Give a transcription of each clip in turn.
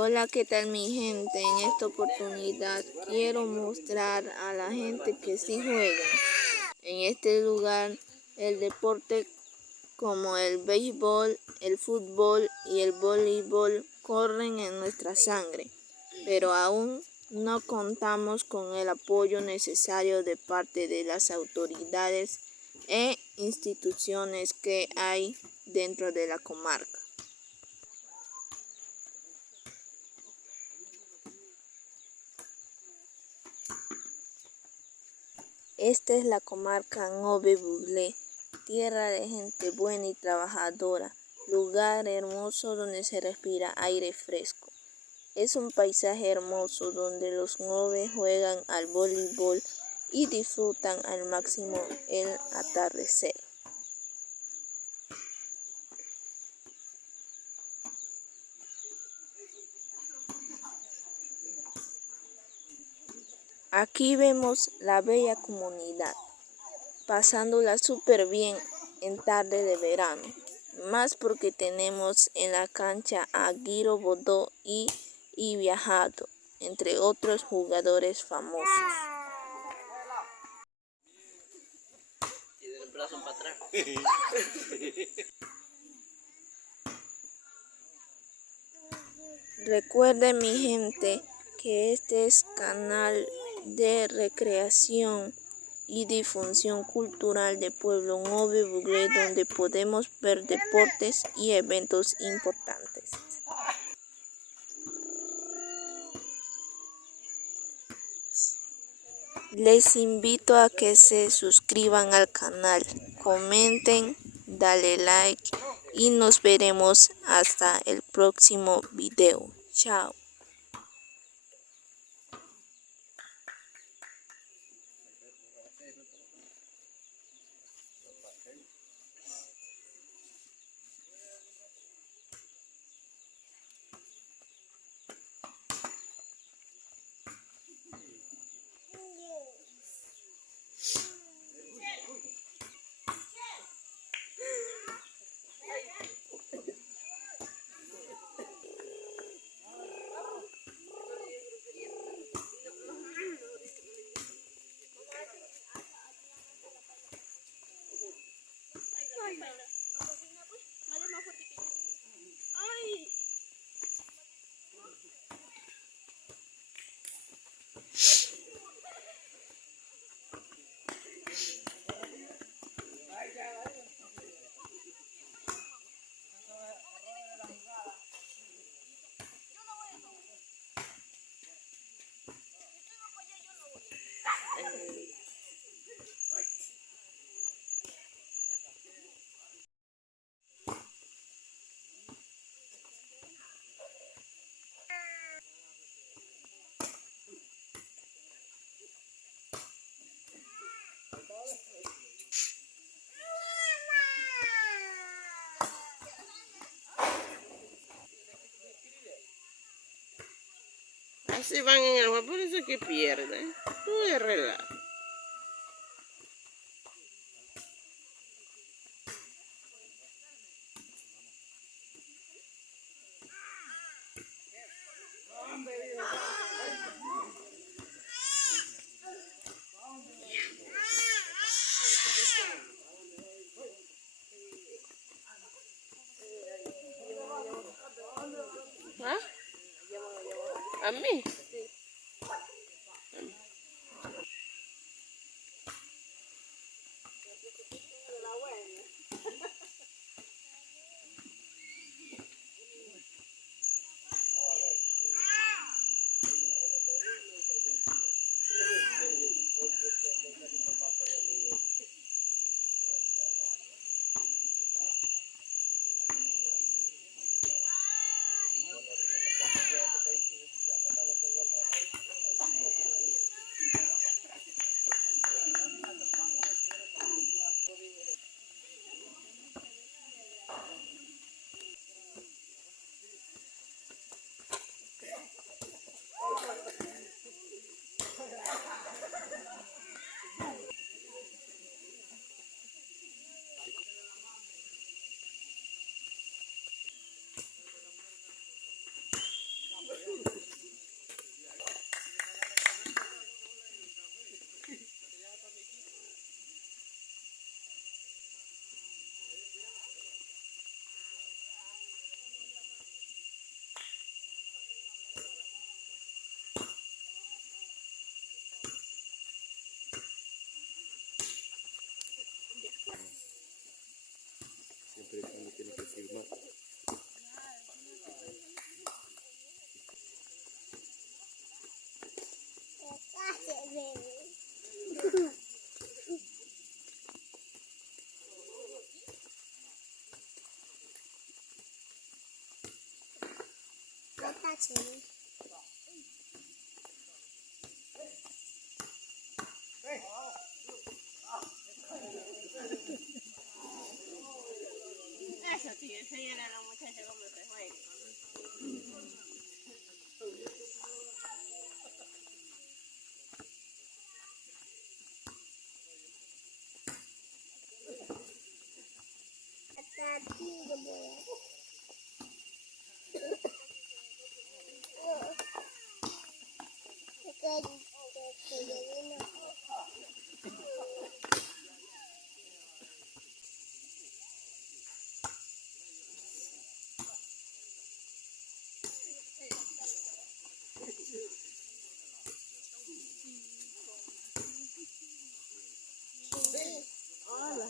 Hola, ¿qué tal mi gente? En esta oportunidad quiero mostrar a la gente que sí juega en este lugar el deporte como el béisbol, el fútbol y el voleibol corren en nuestra sangre, pero aún no contamos con el apoyo necesario de parte de las autoridades e instituciones que hay dentro de la comarca. Esta es la comarca Nove-Buglé, tierra de gente buena y trabajadora, lugar hermoso donde se respira aire fresco. Es un paisaje hermoso donde los Nove juegan al voleibol y disfrutan al máximo el atardecer. Aquí vemos la bella comunidad, pasándola súper bien en tarde de verano, más porque tenemos en la cancha a Guiro Bodó y Viajado, entre otros jugadores famosos. Recuerden mi gente que este es canal de recreación y difusión cultural de Pueblo Nove-Buglé, donde podemos ver deportes y eventos importantes. Les invito a que se suscriban al canal, comenten, dale like y nos veremos hasta el próximo video. Chao. Así van en agua, por eso es que pierden. No es relajo. ¿Ah? ¿A mí? está chévere. Eso sí, enséñale a la muchacha cómo se juega. Hasta aquí yo voy. Hola.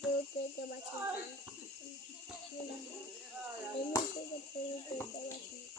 Porque te va a chingar. Él no sé qué te va a chingar.